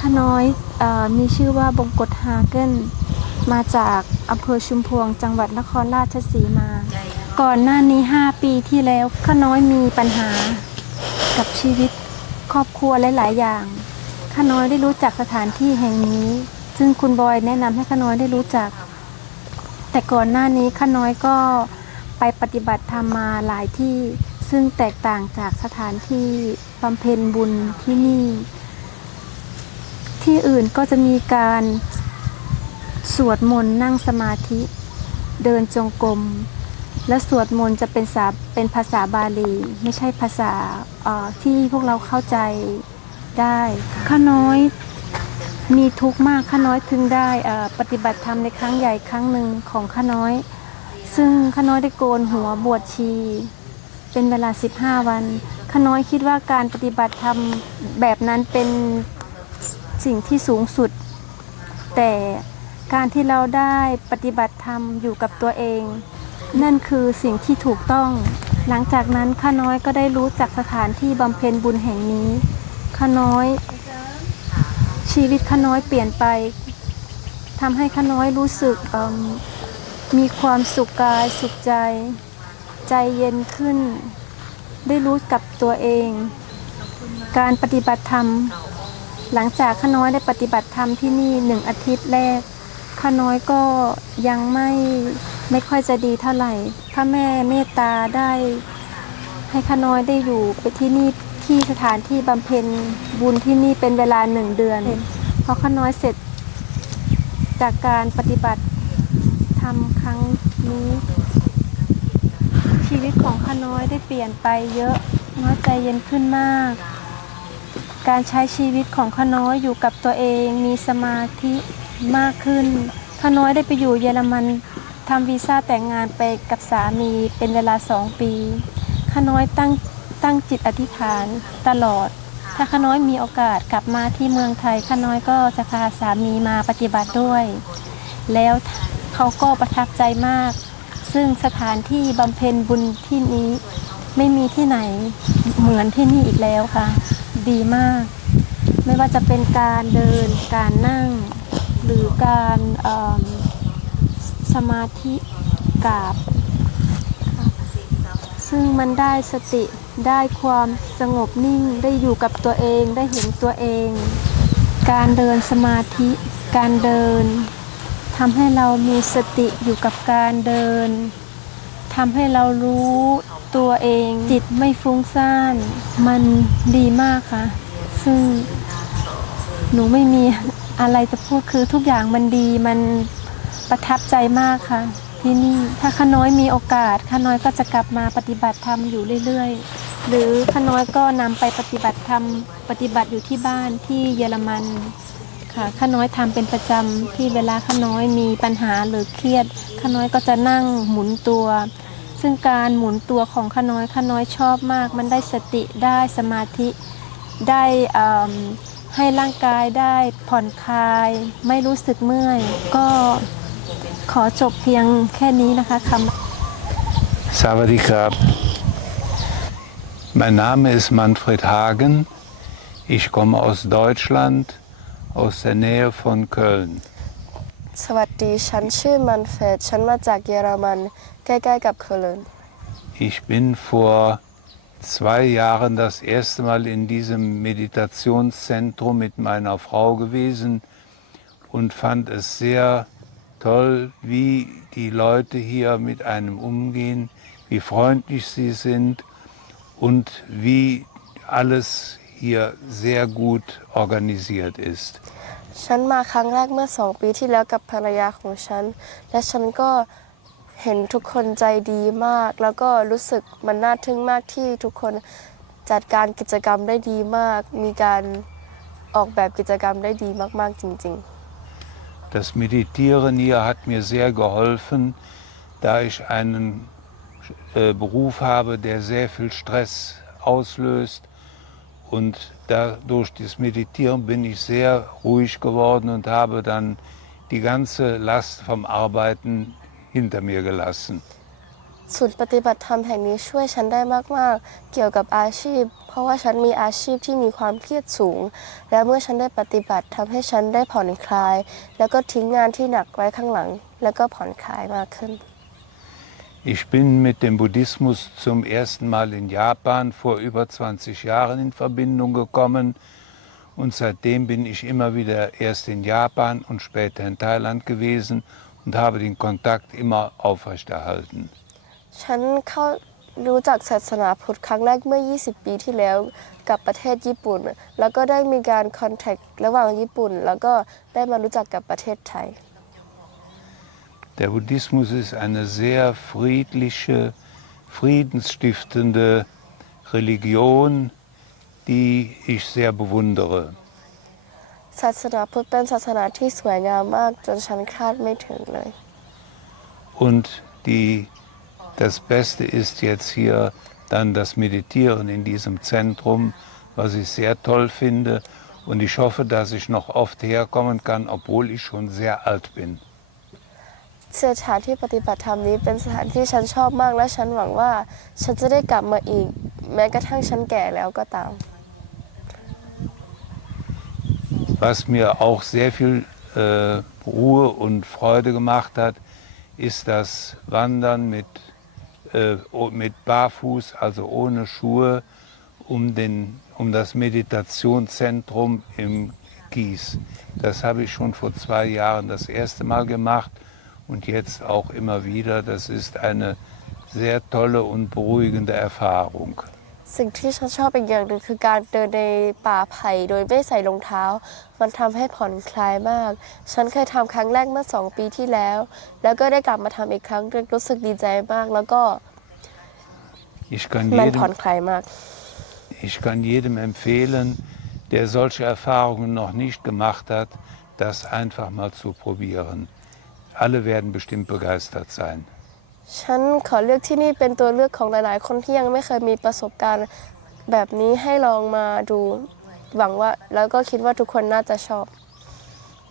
ข้าน้อยออมีชื่อว่าบงกฎฮาเกิลมาจากอำเภอชุมพวง จังหวัดนครราชสีมา ก่อนหน้านี้ 5 ปีที่แล้วข้าน้อยมีปัญหากับชีวิตครอบครัวหลาย ๆ อย่างข้าน้อยได้รู้จักสถานที่แห่งนี้ ซึ่งคุณบอยแนะนำให้ข้าน้อยได้รู้จัก แต่ก่อนหน้านี้ข้าน้อยก็ไปปฏิบัติธรรมมาหลายที่ซึ่งแตกต่างจากสถานที่บำเพ็ญบุญที่นี่ ที่อื่นก็จะมีการสวดมนต์นั่งสมาธิเดินจงกรมและสวดมนต์จะเป็นสาเป็นภาษาบาลี ไม่ใช่ภาษาออที่พวกเราเข้าใจได้ข้าน้อยมีทุกข์มากข้าน้อยถึงได้ปฏิบัติธรรมในครั้งใหญ่ครั้งหนึ่งของข้าน้อย ซึ่งข้าน้อยได้โกนหัวบวชชี เป็นเวลา 15 วันข้าน้อยคิดว่าการปฏิบัติธรรมแบบนั้นเป็น สิ่งที่สูงสุด แต่การที่เราได้ปฏิบัติธรรมอยู่กับตัวเอง นั่นคือสิ่งที่ถูกต้อง หลังจากนั้นข้าน้อยก็ได้รู้จักสถานที่บำเพ็ญบุญแห่งนี้ข้าน้อย ชีวิตข้าน้อยเปลี่ยนไปทำให้ข้าน้อยรู้สึกมีความสุขกายสุขใจ ใจเย็นขึ้น ได้รู้กับตัวเอง การปฏิบัติธรรม หลังจากข้าน้อยได้ปฏิบัติธรรมที่นี่หนึ่งอาทิตย์แรกข้าน้อยก็ยังไม่ไม่ค่อยจะดีเท่าไหร่พระแม่เมตตาได้ ให้ข้าน้อยได้อยู่ไปที่นี่ที่สถานที่บำเพ็ญบุญที่นี่เป็นเวลาหนึ่งเดือนพอข้าน้อยเสร็จ จากการปฏิบัติธรรมครั้งนี้ ชีวิตของข้าน้อยได้เปลี่ยนไปเยอะน้อยใจเย็นขึ้นมาก การใช้ชีวิตของข้าน้อยอยู่กับตัวเองมีสมาธิมากขึ้นข้าน้อยได้ไปอยู่เยอรมันทำวีซ่าแต่งงานไปกับสามีเป็นเวลาสองปีข้าน้อยตั้งตั้งจิตอธิษฐานตลอด ถ้าข้าน้อยมีโอกาสกลับมาที่เมืองไทยข้าน้อยก็จะพาสามีมาปฏิบัติด้วย แล้วเขาก็ประทับใจมาก ซึ่งสถานที่บำเพ็ญบุญที่นี้ไม่มีที่ไหนเหมือนที่นี่อีกแล้วค่ะ ดีมาก ไม่ว่าจะเป็นการเดินการนั่ง หรือการสมาธิกราบ ซึ่งมันได้สติได้ความสงบนิ่งได้อยู่กับตัวเองได้เห็นตัวเอง การเดินสมาธิการเดินทำให้เรามีสติอยู่กับการเดินทำให้เรารู้ ตัวเอง จิตไม่ฟุ้งซ่าน มันดีมากค่ะ ซึ่งหนูไม่มีอะไรจะพูดคือทุกอย่างมันดีมันประทับใจมากค่ะ ที่นี่ถ้าข้าน้อยมีโอกาสข้าน้อยก็จะกลับมาปฏิบัติธรรมอยู่เรื่อยๆ หรือข้าน้อยก็นำไปปฏิบัติธรรมปฏิบัติอยู่ที่บ้านที่เยอรมันค่ะข้าน้อยทำเป็นประจำที่เวลาข้าน้อยมีปัญหาหรือเครียดข้าน้อยก็จะนั่งหมุนตัว ซึ่งการหมุนตัวของขน้อยขน้อยชอบมาก มันได้สติได้สมาธิได้ให้ร่างกายได้ผ่อนคลาย ไม่รู้สึกเมื่อย ก็ขอจบเพียงแค่นี้นะคะคำ Savadi Krab. Mein Name ist Manfred Hagen. Ich komme aus Deutschland, aus der Nähe von Köln. สวัสดี ฉันชื่อมันเฟดฉันมาจากเยอรมัน ใกล้ๆกับโคโลน Ich bin vor zwei Jahren das erste Mal in diesem Meditationszentrum mit meiner Frau gewesen und fand es sehr toll, wie die Leute hier mit einem umgehen, wie freundlich sie sind und wie alles hier sehr gut organisiert ist. ฉันมาครั้งแรกเมื่อสองปีที่แล้วกับภรรยาของฉัน และฉันก็เห็นทุกคนใจดีมาก แล้วก็รู้สึกมันน่าทึ่งมากที่ทุกคนจัดการกิจกรรมได้ดีมาก มีการออกแบบกิจกรรมได้ดีมาก ๆ จริง ๆ Das Meditieren hier hat mir sehr geholfen, da ich einen äh, Beruf habe, der sehr viel Stress auslöst. Und dadurch das Meditieren bin ich sehr ruhig geworden und habe dann die ganze Last vom Arbeiten hinter mir gelassen. ศูนย์ปฏิบัติธรรมแห่งนี้ช่วยฉันได้มาก ๆ เกี่ยวกับอาชีพ เพราะว่าฉันมีอาชีพที่มีความเครียดสูง และเมื่อฉันได้ปฏิบัติทำให้ฉันได้ผ่อนคลาย แล้วก็ทิ้งงานที่หนักไว้ข้างหลัง แล้วก็ผ่อนคลายมากขึ้น Ich bin mit dem Buddhismus zum ersten Mal in Japan vor über 20 Jahren in Verbindung gekommen und seitdem bin ich immer wieder erst in Japan und später in Thailand gewesen und habe den Kontakt immer aufrechterhalten. ฉันเข้ารู้จักศาสนาพุทธครั้งแรกเมื่อ 20 ปีที่แล้วกับประเทศญี่ปุ่น แล้วก็ได้มีการคอนแทคระหว่างญี่ปุ่น แล้วก็ได้มารู้จักกับประเทศไทย Der Buddhismus ist eine sehr friedliche, friedensstiftende Religion, die ich sehr bewundere. ศาสนาพุทธเป็นศาสนาที่สวยงามมากจนฉันคาดไม่ถึงเลย Und die, das Beste ist jetzt hier dann das Meditieren in diesem Zentrum, was ich sehr toll finde. Und ich hoffe, dass ich noch oft herkommen kann, obwohl ich schon sehr alt bin. สถานที่ปฏิบัติธรรมนี้เป็นสถานที่ฉันชอบมากและฉันหวังว่าฉันจะได้กลับมาอีก แม้กระทั่งฉันแก่แล้วก็ตาม Was mir auch sehr viel äh, Ruhe und Freude gemacht hat, ist das Wandern mit, äh, o- mit Barfuß, also ohne Schuhe, um, den, um das Meditationszentrum im Kies. Das habe ich schon vor zwei Jahren das erste Mal gemacht und jetzt auch immer wieder. Das ist eine sehr tolle und beruhigende Erfahrung. สิ่งที่ฉันชอบอีกอย่างหนึ่งคือการเดินในป่าไผ่โดยไม่ใส่รองเท้า มันทำให้ผ่อนคลายมาก ฉันเคยทำครั้งแรกเมื่อสองปีที่แล้ว แล้วก็ได้กลับมาทำอีกครั้งรู้สึกดีใจมาก แล้วก็ Ich kann มันผ่อน jedem คลายมาก Ich kann jedem empfehlen, der solche Erfahrungen noch nicht gemacht hat, das einfach mal zu probieren. Alle werden bestimmt begeistert sein. ฉันขอเลือกที่นี่เป็นตัวเลือกของหลายๆ คนที่ยังไม่เคยมีประสบการณ์แบบนี้ให้ลองมาดูหวังว่าแล้วก็คิดว่าทุกคนน่าจะชอบ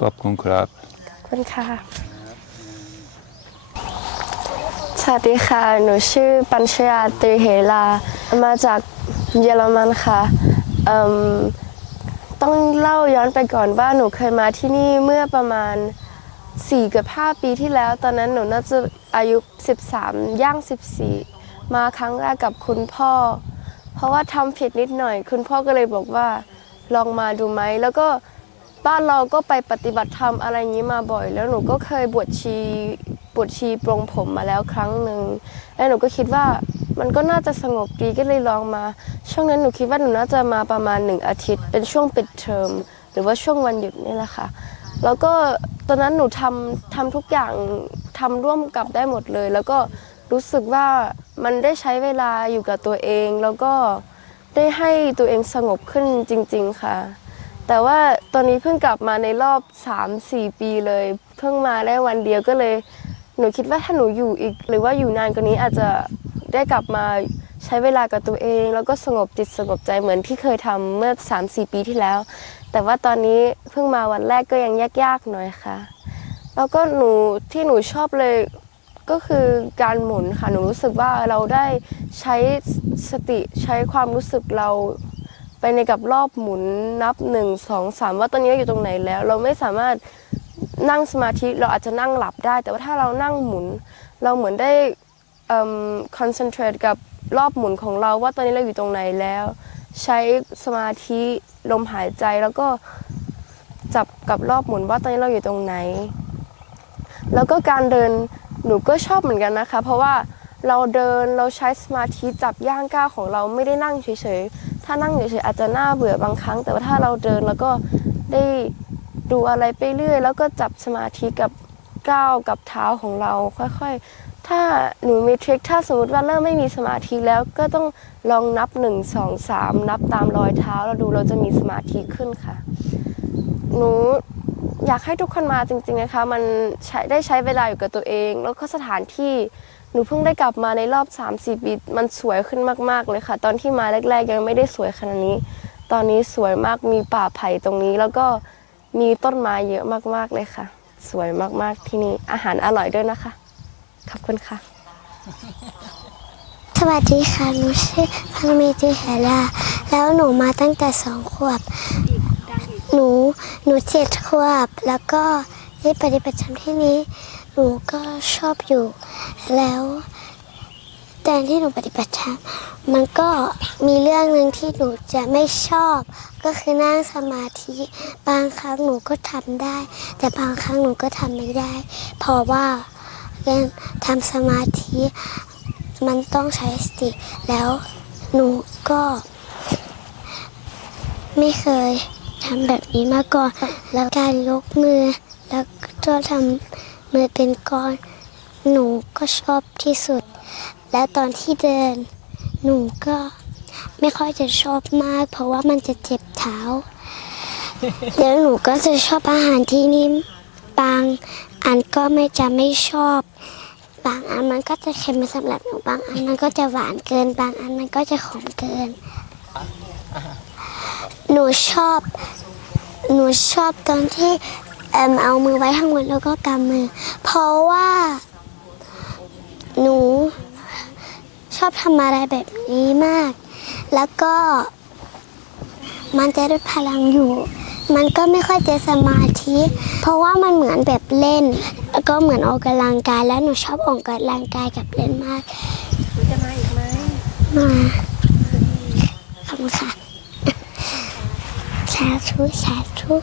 Gott und Grab. ขอบคุณค่ะ สวัสดีค่ะ หนูชื่อปัญชยาตรีเหลา มาจากเยอรมันค่ะเอิ่มต้องเล่าย้อนไปก่อนว่าหนูเคยมาที่นี่เมื่อประมาณ 4เกือบ5 ปีที่แล้ว ตอนนั้นหนูน่าจะอายุ 13 ย่าง 14 มาครั้งแรกกับคุณพ่อ เพราะว่าทำผิดนิดหน่อย คุณพ่อก็เลยบอกว่าลองมาดูไหม แล้วก็บ้านเราก็ไปปฏิบัติธรรมอะไรอย่างนี้มาบ่อย แล้วหนูก็เคยบวชชีบวชชีปรงผมมาแล้วครั้งหนึ่งแล้วหนูก็คิดว่ามันก็น่าจะสงบดีก็เลยลองมา ช่วงนั้นหนูคิดว่าหนูน่าจะมาประมาณหนึ่งอาทิตย์ เป็นช่วงปิดเทอมหรือว่าช่วงวันหยุดนี่แหละค่ะ แล้วก็ ตอนนั้นหนูทำทำทุกอย่างทำร่วมกับได้หมดเลย แล้วก็รู้สึกว่ามันได้ใช้เวลาอยู่กับตัวเอง แล้วก็ได้ให้ตัวเองสงบขึ้นจริง ๆค่ะ แต่ว่าตอนนี้เพิ่งกลับมาในรอบ 3-4 ปีเลย เพิ่งมาได้วันเดียวก็เลย หนูคิดว่าถ้าหนูอยู่อีก หรือว่าอยู่นานกว่านี้อาจจะได้กลับมาใช้เวลากับตัวเอง แล้วก็สงบจิตสงบใจเหมือนที่เคยทำเมื่อ 3-4 ปีที่แล้ว แต่ว่าตอนนี้เพิ่งมาวันแรกก็ยังยากๆหน่อยค่ะ แล้วก็หนูที่หนูชอบเลยก็คือการหมุนค่ะ หนูรู้สึกว่าเราได้ใช้สติใช้ความรู้สึกเราไปในกับรอบหมุนนับหนึ่งสองสามว่าตอนนี้เราอยู่ตรงไหนแล้ว เราไม่สามารถนั่งสมาธิเราอาจจะนั่งหลับได้ แต่ว่าถ้าเรานั่งหมุน เราเหมือนได้คอนเซนเทรตกับรอบหมุนของเราว่าตอนนี้เราอยู่ตรงไหนแล้ว ใช้สมาธิลมหายใจแล้วก็จับกับรอบหมุนว่าตอนนี้เราอยู่ตรงไหน แล้วก็การเดินหนูก็ชอบเหมือนกันนะคะ เพราะว่าเราเดินเราใช้สมาธิจับย่างก้าวของเราไม่ได้นั่งเฉยๆ ถ้านั่งเฉยๆอาจจะน่าเบื่อบางครั้ง แต่ว่าถ้าเราเดินแล้วก็ได้ดูอะไรไปเรื่อย แล้วก็จับสมาธิกับก้าวกับเท้าของเราค่อยๆ ถ้าหนูมีทริคถ้าสมมติว่าเริ่มไม่มีสมาธิแล้วก็ต้องลองนับ 1 2 3 นับตามรอยเท้าเราดูเราจะมีสมาธิขึ้นค่ะ หนูอยากให้ทุกคนมาจริงๆนะคะ มันใช้ได้ใช้เวลาอยู่กับตัวเอง แล้วก็สถานที่หนูเพิ่งได้กลับมาในรอบ 3-4 ปีมันสวยขึ้นมากๆเลยค่ะ ตอนที่มาแรก ๆ ยังไม่ได้สวยขนาดนี้ ตอนนี้สวยมากมีป่าไผ่ตรงนี้ แล้วก็มีต้นไม้เยอะมากๆเลยค่ะ สวยมากๆที่นี่อาหารอร่อยด้วยนะคะ ขอบคุณค่ะ สวัสดีค่ะ หนูชื่อพังเมจิเหลาแล้วหนูมาตั้งแต่สองขวบ หนูหนูเจ็ดขวบ แล้วก็ได้ปฏิบัติธรรมที่นี้ หนูก็ชอบอยู่ แล้วตอนที่หนูปฏิบัติธรรมมันก็มีเรื่องหนึ่งที่หนูจะไม่ชอบ ก็คือนั่งสมาธิ บางครั้งหนูก็ทำได้ แต่บางครั้งหนูก็ทำไม่ได้ เพราะว่า เรื่องทำสมาธิมันต้องใช้สติ แล้วหนูก็ ไม่เคยทำแบบนี้มาก่อน แล้วการยกมือ แล้วก็ทำมือเป็นก้อน หนูก็ชอบที่สุด และตอนที่เดิน หนูก็ไม่ค่อยจะชอบมาก เพราะว่ามันจะเจ็บเท้า แล้วหนูก็จะชอบอาหารที่นี่บาง อันก็ไม่จะไม่ชอบ บางอันมันก็จะเค็มสำหรับหนูบางอันมันก็จะหวานเกิน บางอันมันก็จะขมเกิน หนูชอบ หนูชอบตอนที่เอ็มเอามือไว้ข้างบนแล้วก็กำมือ เพราะว่า หนูชอบทำอะไรแบบนี้มาก แล้วก็มันจะได้พลังอยู่ มันก็ไม่ค่อยจะสมาธิ เพราะว่ามันเหมือนแบบเล่น แล้วก็เหมือนออกกำลังกายแล้วหนูชอบออกกำลังกายกับเล่นมากจะมาอีกไหมมาขอบคุณค่ะสาธุสาธุ